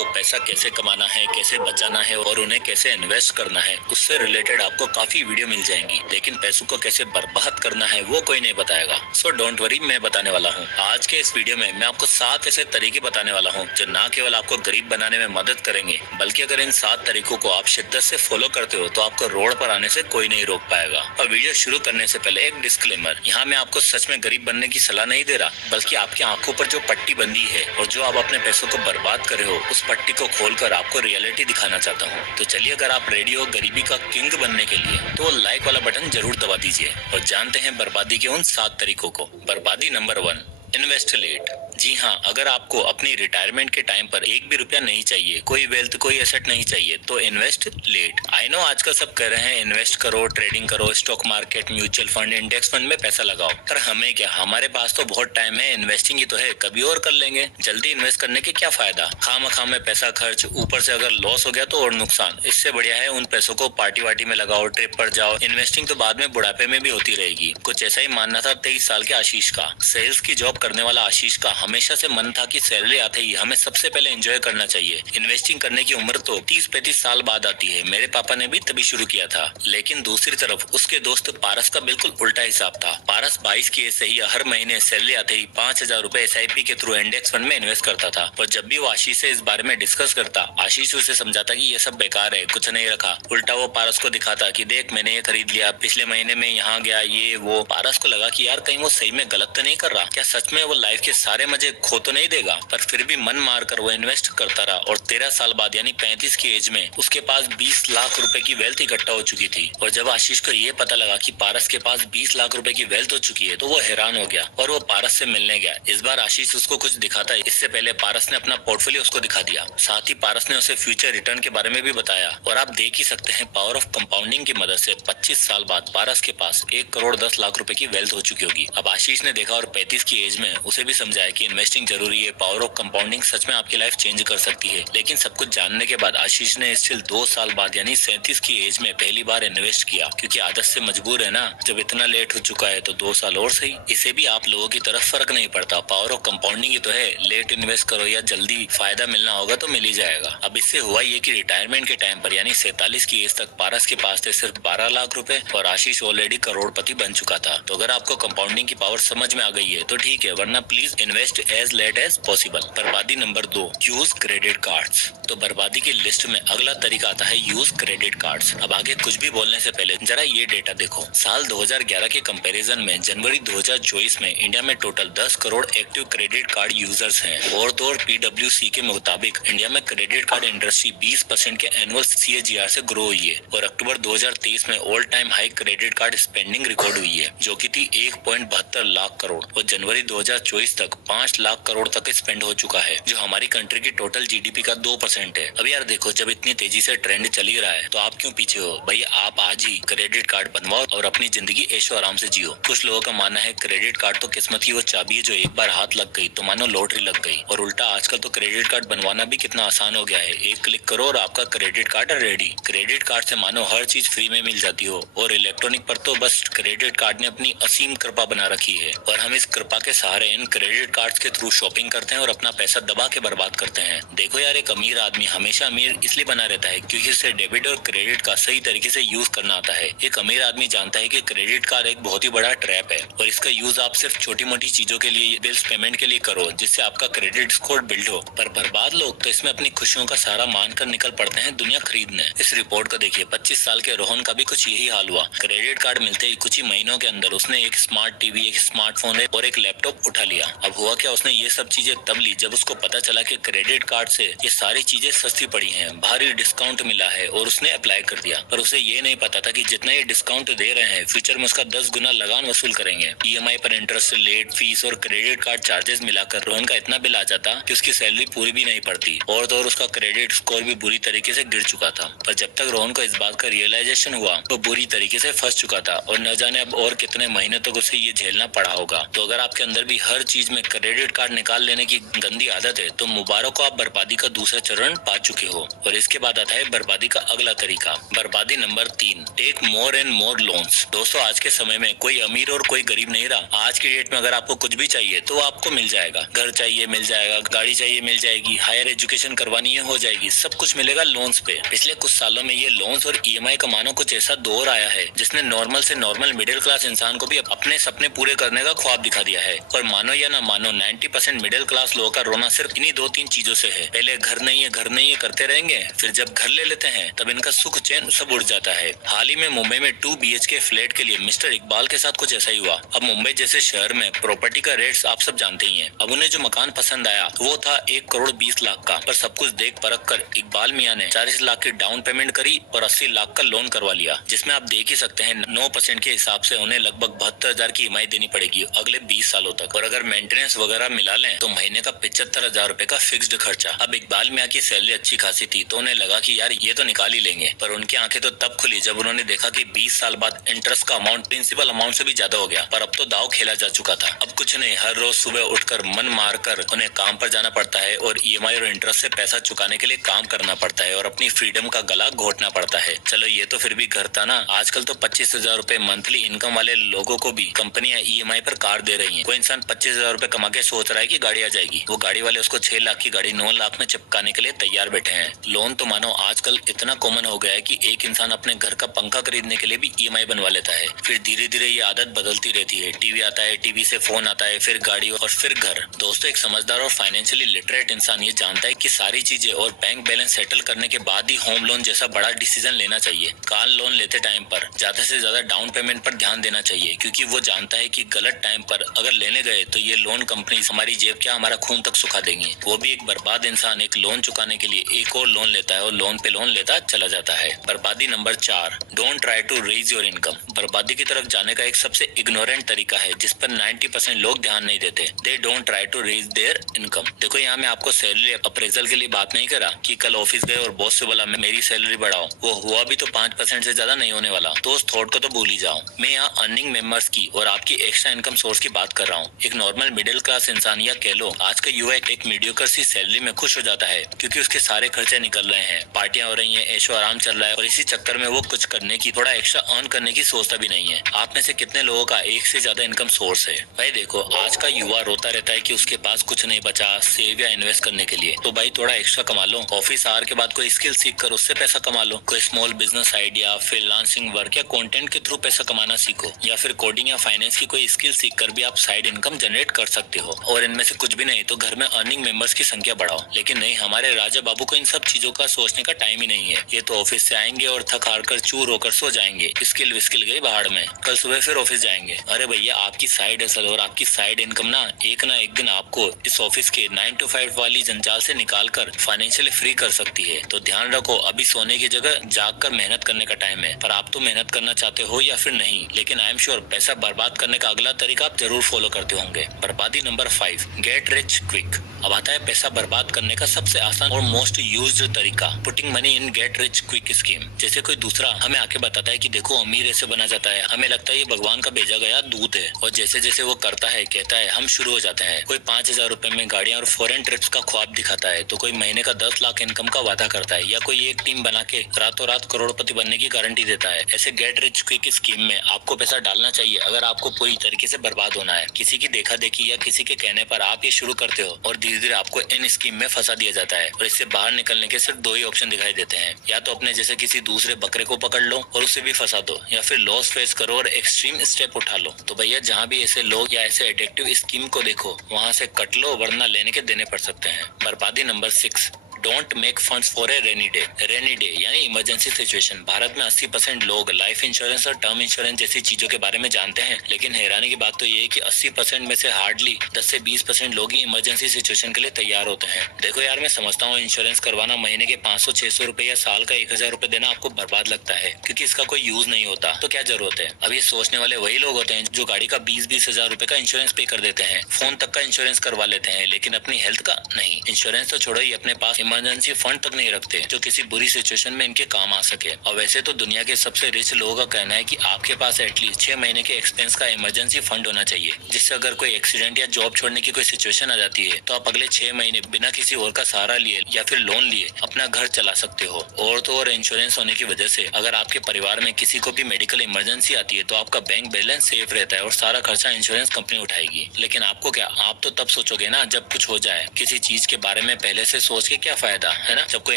आपको पैसा कैसे कमाना है, कैसे बचाना है और उन्हें कैसे इन्वेस्ट करना है, उससे रिलेटेड आपको काफी वीडियो मिल जाएंगी। लेकिन पैसों को कैसे बर्बाद करना है वो कोई नहीं बताएगा। सो डोंट वरी, मैं बताने वाला हूँ। आज के इस वीडियो में मैं आपको 7 ऐसे तरीके बताने वाला हूँ जो न केवल आपको गरीब बनाने में मदद करेंगे, बल्कि अगर इन 7 तरीकों को आप शिद्दत से फॉलो करते हो तो आपको रोड पर आने से कोई नहीं रोक पाएगा। और वीडियो शुरू करने से पहले एक डिस्क्लेमर, यहाँ मैं आपको सच में गरीब बनने की सलाह नहीं दे रहा, बल्कि आपकी आंखों पर जो पट्टी बंदी है और जो आप अपने पैसों को बर्बाद कर रहे हो, उस पट्टी को खोलकर आपको रियलिटी दिखाना चाहता हूँ। तो चलिए, अगर आप रेडी हो गरीबी का किंग बनने के लिए तो लाइक वाला बटन जरूर दबा दीजिए और जानते हैं बर्बादी के उन 7 तरीकों को। बर्बादी नंबर 1, इन्वेस्ट लेट। जी हाँ, अगर आपको अपनी रिटायरमेंट के टाइम पर एक भी रुपया नहीं चाहिए, कोई वेल्थ, कोई एसेट नहीं चाहिए, तो इन्वेस्ट लेट। आई नो आजकल सब कह रहे हैं इन्वेस्ट करो, ट्रेडिंग करो, stock market, mutual fund, index fund में पैसा लगाओ। पर हमें क्या, हमारे पास तो बहुत टाइम है, इन्वेस्टिंग ही तो है, कभी और कर लेंगे। जल्दी इन्वेस्ट करने के क्या फायदा, खामखा में पैसा खर्च, ऊपर से अगर लॉस हो गया तो और नुकसान। इससे बढ़िया है उन पैसों को पार्टी वार्टी में लगाओ, ट्रिप पर जाओ। इन्वेस्टिंग तो बाद में बुढ़ापे में भी होती रहेगी। कुछ ऐसा ही मानना था 23 साल के आशीष का। सेल्स की जॉब करने वाला आशीष का हमेशा से मन था कि सैलरी आते ही हमें सबसे पहले एंजॉय करना चाहिए। इन्वेस्टिंग करने की उम्र तो 30-35 साल बाद आती है। मेरे पापा ने भी तभी शुरू किया था। लेकिन दूसरी तरफ उसके दोस्त पारस का बिल्कुल उल्टा हिसाब था। पारस 22 की एज से ही हर महीने सैलरी आते ही 5,000 रुपए SIP के थ्रू इंडेक्स फंड में इन्वेस्ट करता था। और जब भी वो आशीष से इस बारे में डिस्कस करता, आशीष उसे समझाता कि ये सब बेकार है, कुछ नहीं रखा। उल्टा वो पारस को दिखाता कि देख, मैंने ये खरीद लिया, पिछले महीने में यहाँ गया, ये वो। पारस को लगा कि यार कहीं वो सही में गलत तो नहीं कर रहा, क्या सच में वो लाइफ के सारे मजे खो तो नहीं देगा। पर फिर भी मन मार कर वो इन्वेस्ट करता रहा और 13 साल बाद यानी 35 की एज में उसके पास 20 लाख रुपए की वेल्थ इकट्ठा हो चुकी थी। और जब आशीष को ये पता लगा कि पारस के पास 20 लाख रुपए की वेल्थ हो चुकी है तो वो हैरान हो गया और वो पारस से मिलने गया। इस बार आशीष उसको कुछ दिखाता है, इससे पहले पारस ने अपना पोर्टफोलियो उसको दिखा दिया। साथ ही पारस ने उसे फ्यूचर रिटर्न के बारे में भी बताया। और आप देख ही सकते हैं पावर ऑफ कंपाउंडिंग की मदद से 25 साल बाद पारस के पास 1 करोड़ 10 लाख रुपए की वेल्थ हो चुकी होगी। अब आशीष ने देखा और 35 की एज में उसे भी समझाया कि इन्वेस्टिंग जरूरी है, पावर ऑफ कंपाउंडिंग सच में आपकी लाइफ चेंज कर सकती है। लेकिन सब कुछ जानने के बाद आशीष ने स्टिल 2 साल बाद यानी 37 की एज में पहली बार इन्वेस्ट किया, क्योंकि आदत से मजबूर है ना। जब इतना लेट हो चुका है तो 2 साल और सही। इसे भी आप लोगों की तरफ फर्क नहीं पड़ता, पावर ऑफ कंपाउंडिंग ही तो है। लेट इन्वेस्ट करो या जल्दी फायदा मिलना होगा तो मिल ही जाएगा। अब इससे हुआ ये कि रिटायरमेंट के टाइम पर यानी 47 की एज तक पारस के पास थे सिर्फ 12 लाख रुपए और आशीष ऑलरेडी करोड़पति बन चुका था। तो अगर आपको कंपाउंडिंग की पावर समझ में आ गई है तो ठीक है, वरना please invest as late as possible. बर्बादी नंबर 2, यूज क्रेडिट कार्ड्स। तो बर्बादी की लिस्ट में अगला तरीका आता है यूज क्रेडिट कार्ड्स। अब आगे कुछ भी बोलने से पहले जरा ये डेटा देखो। साल 2011 के कंपैरिजन में जनवरी 2024 में इंडिया में total 10 crore active credit card users हैं। और तो और PwC के मुताबिक इंडिया में क्रेडिट कार्ड इंडस्ट्री 20% के एनुअल CAGR से ग्रो हुई है और अक्टूबर 2023 में all time high credit card spending record हुई है, जो की थी 1.72 लाख करोड़ और जनवरी 2024 तक 5 लाख करोड़ तक स्पेंड हो चुका है, जो हमारी कंट्री की टोटल GDP का 2% है। अब यार देखो, जब इतनी तेजी से ट्रेंड चल ही रहा है तो आप क्यों पीछे हो भाई। आप आज ही क्रेडिट कार्ड बनवाओ और अपनी जिंदगी ऐशो आराम से जियो। कुछ लोगों का मानना है क्रेडिट कार्ड तो किस्मत की वो चाबी है जो एक बार हाथ लग गई तो मानो लॉटरी लग गई। और उल्टा आजकल तो क्रेडिट कार्ड बनवाना भी कितना आसान हो गया है। एक क्लिक करो और आपका credit card ready. Credit card से मानो हर चीज फ्री में मिल जाती हो। और इलेक्ट्रॉनिक पर तो बस क्रेडिट कार्ड ने अपनी असीम कृपा बना रखी है और हम इस कृपा के सहारे इन क्रेडिट कार्ड के थ्रू शॉपिंग करते हैं और अपना पैसा दबा के बर्बाद करते हैं। देखो यार, एक अमीर आदमी हमेशा अमीर इसलिए बना रहता है क्योंकि उसे डेबिट और क्रेडिट का सही तरीके से यूज करना आता है। एक अमीर आदमी जानता है कि क्रेडिट कार्ड एक बहुत ही बड़ा ट्रैप है और इसका यूज आप सिर्फ छोटी मोटी चीजों के लिए, बिल्स पेमेंट के लिए करो, जिससे आपका क्रेडिट स्कोर बिल्ड हो। पर बर्बाद लोग तो इसमें अपनी खुशियों का सहारा मानकर निकल पड़ते हैं दुनिया खरीदने। इस रिपोर्ट को देखिए, 25 साल के रोहन का भी कुछ यही हाल हुआ। क्रेडिट कार्ड मिलते ही कुछ ही महीनों के अंदर उसने एक स्मार्ट टीवी, एक स्मार्टफोन और एक लैपटॉप उठा लिया। अब हुआ क्या, उसने ये सब चीजें तब ली जब उसको पता चला कि क्रेडिट कार्ड से ये सारी चीजें सस्ती पड़ी हैं, भारी डिस्काउंट मिला है और उसने अप्लाई कर दिया। पर उसे ये नहीं पता था कि जितना ये डिस्काउंट दे रहे हैं फ्यूचर में उसका 10 गुना लगान वसूल करेंगे। EMI पर इंटरेस्ट, लेट फीस और क्रेडिट कार्ड चार्जेस मिलाकर रोहन का इतना बिल आ जाता कि उसकी सैलरी पूरी भी नहीं पड़ती और तो और उसका क्रेडिट स्कोर भी बुरी तरीके से गिर चुका था। पर जब तक रोहन को इस बात का रियलाइजेशन हुआ वो बुरी तरीके से फंस चुका था और न जाने अब और कितने महीने तक उसे ये झेलना पड़ा होगा। तो अगर आपके अंदर भी हर चीज में क्रेडिट क्रेडिट कार्ड निकाल लेने की गंदी आदत है तो मुबारक हो, आप बर्बादी का दूसरा चरण पा चुके हो। और इसके बाद आता है बर्बादी का अगला तरीका। बर्बादी number 3, take more and more loans. दोस्तों आज के समय में कोई अमीर और कोई गरीब नहीं रहा। आज की डेट में अगर आपको कुछ भी चाहिए तो आपको मिल जाएगा। घर चाहिए मिल जाएगा, गाड़ी चाहिए मिल जाएगी, हायर एजुकेशन करवानी है हो जाएगी, सब कुछ मिलेगा लोन्स पे। पिछले कुछ सालों में ये लोन्स और ईएमआई का मानो कुछ ऐसा दौर आया है जिसने नॉर्मल से नॉर्मल मिडिल क्लास इंसान को भी अपने सपने पूरे करने का ख्वाब दिखा दिया है। और मानो या ना मानो 90% मिडिल क्लास लोगों का रोना सिर्फ इन्हीं 2-3 चीजों से है। पहले घर नहीं है करते रहेंगे, फिर जब घर ले लेते हैं तब इनका सुख चैन सब उड़ जाता है। हाल ही में मुंबई में 2 BHK फ्लैट के लिए मिस्टर इकबाल के साथ कुछ ऐसा ही हुआ। अब मुंबई जैसे शहर में प्रॉपर्टी का रेट्स आप सब जानते ही हैं। अब उन्हें जो मकान पसंद आया वो था 1,20,00,000 का, पर सब कुछ देख परख कर इकबाल मियां ने 40 लाख की डाउन पेमेंट करी और 80 लाख का लोन करवा लिया, जिसमें आप देख ही सकते हैं 9% के हिसाब से उन्हें लगभग 72,000 की ईएमआई देनी पड़ेगी अगले 20 सालों तक। और अगर मेंटेनेंस वगैरह मिला लें तो महीने का 75,000 रुपए का फिक्स्ड खर्चा। अब इकबाल मियां की सैलरी अच्छी खासी थी तो उन्हें लगा कि यार ये तो निकाल ही लेंगे, पर उनकी आंखें तो तब खुली जब उन्होंने देखा कि 20 साल बाद इंटरेस्ट का अमाउंट प्रिंसिपल अमाउंट से भी ज्यादा हो गया। पर अब तो दाव खेला जा चुका था। अब कुछ नहीं, हर रोज सुबह उठकर मन मार कर उन्हें काम पर जाना पड़ता है और ईएमआई और इंटरेस्ट से पैसा चुकाने के लिए काम करना पड़ता है और अपनी फ्रीडम का गला घोटना पड़ता है। चलो ये तो फिर भी घर था ना। आजकल तो 25,000 रुपए मंथली इनकम वाले लोगों को भी कंपनियां ईएमआई पर कार दे रही हैं। कोई इंसान 25,000 रुपए कमा के सोच रहा है कि गाड़ी आ जाएगी, वो गाड़ी वाले उसको 6 लाख की गाड़ी 9 लाख में चिपकाने के लिए तैयार बैठे हैं। लोन तो मानो आजकल इतना कॉमन हो गया है कि एक इंसान अपने घर का पंखा खरीदने के लिए भी ईएमआई बनवा लेता है। फिर धीरे धीरे ये आदत बदलती रहती है। टीवी आता है, टीवी से फोन आता है, फिर गाड़ी और फिर घर। दोस्तों एक समझदार और फाइनेंशियली लिटरेट इंसान ये जानता है कि सारी चीजें और बैंक बैलेंस सेटल करने के बाद ही होम लोन जैसा बड़ा डिसीजन लेना चाहिए। कार लोन लेते टाइम पर ज्यादा से ज्यादा डाउन पेमेंट पर ध्यान देना चाहिए, क्योंकि वो जानता है कि गलत टाइम पर अगर लेने गए तो ये लोन कंपनी हमारी जेब क्या हमारा खून तक सुखा देंगी। वो भी एक बर्बाद इंसान एक लोन चुकाने के लिए एक और लोन लेता है और लोन पे लोन लेता चला जाता है। बर्बादी number 4, don't try to raise your income. बर्बादी की तरफ जाने का एक सबसे इग्नोरेंट तरीका है जिस पर 90% लोग ध्यान नहीं देते। They don't try to raise their income. देखो यहाँ मैं आपको सैलरी अप्रेजल के लिए बात नहीं करा कि कल ऑफिस गए और बॉस से बोला मेरी सैलरी बढ़ाओ, वो हुआ भी तो 5% से ज्यादा नहीं होने वाला, तो उस थॉट को तो भूल ही जाओ। मैं यहाँ अर्निंग मेंबर्स की और आपकी एक्स्ट्रा इनकम सोर्स की बात कर रहा हूँ। एक नॉर्मल मिडिल क्लास इंसान या कह लो आज का युवा एक मीडियोकर सी सैलरी में खुश हो जाता है, क्योंकि उसके सारे खर्चे निकल रहे हैं, पार्टियां हो रही हैं, ऐशो आराम चल रहा है और इसी चक्कर में वो कुछ करने की, थोड़ा एक्स्ट्रा अर्न करने की सोचता भी नहीं है। आप में से कितने लोगों का एक से ज्यादा इनकम सोर्स है? भाई देखो आज का युवा रोता रहता है कि उसके पास कुछ नहीं बचा सेव या इन्वेस्ट करने के लिए, तो भाई थोड़ा एक्स्ट्रा कमा लो। ऑफिस आवर के बाद कोई स्किल सीख कर उससे पैसा कमा लो। कोई small business idea, freelancing work या कंटेंट के थ्रू पैसा कमाना सीखो, या फिर कोडिंग या फाइनेंस की कोई स्किल सीख कर भी आप साइड इनकम जनरेट कर सकते हो। और इनमें से कुछ भी नहीं तो घर में अर्निंग मेंबर्स की संख्या बढ़ाओ। लेकिन नहीं, हमारे राजा बाबू को इन सब चीजों का सोचने का टाइम ही नहीं है। ये तो ऑफिस से आएंगे और थक हार कर चूर होकर सो जाएंगे, स्किल विस्किल गई बाहर में, कल सुबह फिर ऑफिस जाएंगे। अरे भैया आपकी साइड हसल और आपकी साइड इनकम ना एक दिन आपको इस ऑफिस के 9 to 5 वाली जंजाल से निकाल कर फाइनेंशियली फ्री कर सकती है। तो ध्यान रखो, अभी सोने की जगह जाग कर मेहनत करने का टाइम है। पर आप तो मेहनत करना चाहते हो या फिर नहीं, लेकिन आई एम श्योर पैसा बर्बाद करने का अगला तरीका आप जरूर फॉलो करते होंगे। बर्बादी नंबर 5, गेट रिच क्विक। अब आता है पैसा बर्बाद करने का सबसे आसान और मोस्ट यूज्ड तरीका, putting money in get rich quick scheme. जैसे कोई दूसरा हमें आके बताता है कि देखो अमीर ऐसे बना जाता है, हमें लगता है ये भगवान का भेजा गया दूत है, और जैसे जैसे वो करता है कहता है हम शुरू हो जाते हैं। कोई 5,000 रुपए में गाड़ियां और फॉरेन ट्रिप्स का ख्वाब दिखाता है, तो कोई महीने का 10 लाख इनकम का वादा करता है, या कोई एक टीम बना के रातों रात करोड़पति बनने की गारंटी देता है। ऐसे गेट रिच क्विक स्कीम में आपको पैसा डालना चाहिए अगर आपको पूरी तरीके से बर्बाद होना है। किसी की देखा देखी या किसी के कहने पर आप ये शुरू करते हो और धीरे धीरे आपको इन स्कीम में फंसा दिया जाता है, और इससे बाहर निकलने के सिर्फ 2 ही ऑप्शन दिखाई देते हैं। या तो अपने जैसे किसी दूसरे बकरे को पकड़ लो और उसे भी फंसा दो, या फिर लॉस फेस करो और एक्सट्रीम स्टेप उठा लो। तो भैया जहाँ भी ऐसे लोग या ऐसे एडिक्टिव स्कीम को देखो वहाँ से कट लो, वरना लेने के देने पड़ सकते हैं। बर्बादी number 6, don't make funds for a rainy day. Rainy day यानी इमरजेंसी सिचुएशन। भारत में 80% लोग लाइफ इंश्योरेंस और टर्म इंश्योरेंस जैसी चीजों के बारे में जानते हैं, लेकिन हैरानी की बात तो ये है कि 80% में से हार्डली 10 से 20% लोग ही इमरजेंसी सिचुएशन के लिए तैयार होते हैं। देखो यार मैं समझता हूँ इंश्योरेंस करवाना महीने के 500-600 रुपए या साल का 1,000 रुपए देना आपको बर्बाद लगता है, क्योंकि इसका कोई यूज नहीं होता, तो क्या जरूरत है। अब ये सोचने वाले वही लोग होते हैं जो गाड़ी का 20-20 हजार रुपए का इंश्योरेंस पे कर देते हैं, फोन तक का इंश्योरेंस करवा लेते हैं, लेकिन अपनी हेल्थ का नहीं। इंश्योरेंस तो छोड़ो ही, अपने पास इमरजेंसी फंड तक नहीं रखते जो किसी बुरी सिचुएशन में इनके काम आ सके। और वैसे तो दुनिया के सबसे रिच लोगों का कहना है कि आपके पास एटलीस्ट 6 महीने के एक्सपेंस का इमरजेंसी फंड होना चाहिए, जिससे अगर कोई एक्सीडेंट या जॉब छोड़ने की कोई सिचुएशन आ जाती है तो आप अगले 6 महीने बिना किसी और का सहारा लिए या फिर लोन लिए अपना घर चला सकते हो। और तो और इंश्योरेंस होने की वजह से अगर आपके परिवार में किसी को भी मेडिकल इमरजेंसी आती है तो आपका बैंक बैलेंस सेफ रहता है और सारा खर्चा इंश्योरेंस कंपनी उठाएगी। लेकिन आपको क्या, आप तो तब सोचोगे ना जब कुछ हो जाए। किसी चीज के बारे में पहले से सोच के क्या फायदा है ना। जब कोई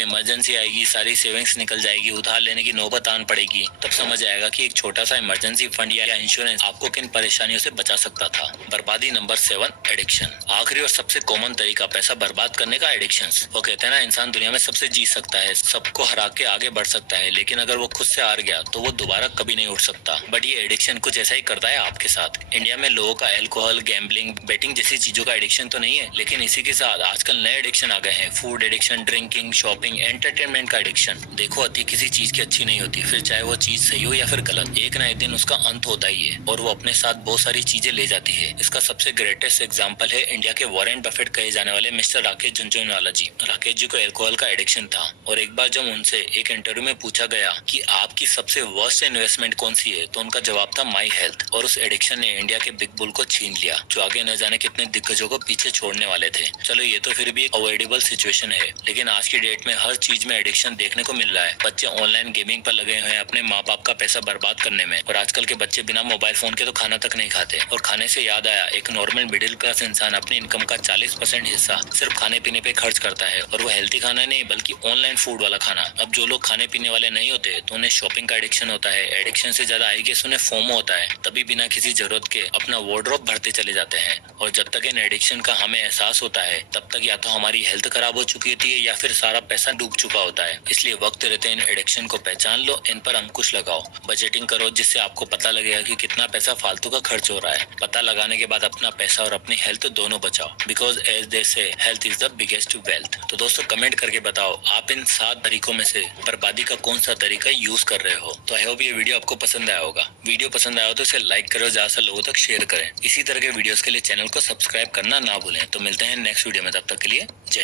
इमरजेंसी आएगी, सारी सेविंग्स निकल जाएगी, उधार लेने की नौबत आन पड़ेगी, तब समझ आएगा कि एक छोटा सा इमरजेंसी फंड या इंश्योरेंस आपको किन परेशानियों से बचा सकता था। बर्बादी नंबर 7, एडिक्शन। आखिरी और सबसे कॉमन तरीका पैसा बर्बाद करने का, एडिक्शन। वो कहते हैं ना, इंसान दुनिया में सबसे जी सकता है, सबको हरा के आगे बढ़ सकता है, लेकिन अगर वो खुद से हार गया तो वो दोबारा कभी नहीं उठ सकता। बट ये एडिक्शन कुछ ऐसा ही करता है आपके साथ। इंडिया में लोगों का अल्कोहल, गैम्बलिंग, बेटिंग जैसी चीजों का एडिक्शन तो नहीं है, लेकिन इसी के साथ आजकल नए एडिक्शन आ गए हैं। Food addiction, drinking, shopping, entertainment का एडिक्शन। देखो, अति किसी चीज की अच्छी नहीं होती, फिर चाहे वो चीज सही हो या फिर गलत, एक ना एक दिन उसका अंत होता ही है और वो अपने साथ बहुत सारी चीजें ले जाती है। इसका सबसे ग्रेटेस्ट एग्जांपल है इंडिया के वॉरेन बफेट कहे जाने वाले मिस्टर राकेश झुनझुनवाला जी। राकेश जी को अल्कोहल का एडिक्शन था और एक बार जब उनसे एक इंटरव्यू में पूछा गया कि आपकी सबसे वर्स्ट इन्वेस्टमेंट कौन सी है, तो उनका जवाब था माई हेल्थ। और उस एडिक्शन ने इंडिया के बिग बुल को छीन लिया, जो आगे न जाने कितने दिग्गजों को पीछे छोड़ने वाले थे। चलो, ये तो फिर भी एक अवॉइडेबल सिचुएशन है, लेकिन आज की डेट में हर चीज में एडिक्शन देखने को मिल रहा है। बच्चे ऑनलाइन गेमिंग पर लगे हुए हैं अपने माँ बाप का पैसा बर्बाद करने में, और आजकल के बच्चे बिना मोबाइल फोन के तो खाना तक नहीं खाते। और खाने से याद आया, एक नॉर्मल मिडिल क्लास इंसान अपनी इनकम का 40% हिस्सा सिर्फ खाने पीने पे खर्च करता है, और वो हेल्थी खाना नहीं बल्कि ऑनलाइन फूड वाला खाना। अब जो लोग खाने पीने वाले नहीं होते तो उन्हें शॉपिंग का एडिक्शन होता है। एडिक्शन से ज्यादा आई गेस उन्हें फोमो होता है, तभी बिना किसी जरूरत के अपना वार्डरोब भरते चले जाते हैं। और जब तक इन एडिक्शन का हमें एहसास होता है तब तक या तो हमारी हेल्थ खराब हो चुकी होती है या फिर सारा पैसा डूब चुका होता है। इसलिए वक्त रहते इन एडिक्शन को पहचान लो, इन पर अंकुश लगाओ, बजटिंग करो, जिससे आपको पता लगेगा कि कितना पैसा फालतू का खर्च हो रहा है। पता लगाने के बाद अपना पैसा और अपनी हेल्थ दोनों बचाओ, बिकॉज एज दे से health is the biggest wealth. तो दोस्तों, कमेंट करके बताओ आप इन 7 तरीकों में से बर्बादी का कौन सा तरीका यूज कर रहे हो। तो आई होप ये वीडियो आपको पसंद आया होगा। वीडियो पसंद आया हो तो इसे लाइक करो, ज्यादा से लोगों तक शेयर करें। इसी तरह के वीडियोस के लिए चैनल को सब्सक्राइब करना ना भूलें। तो मिलते हैं नेक्स्ट वीडियो में, तब तक के लिए जय।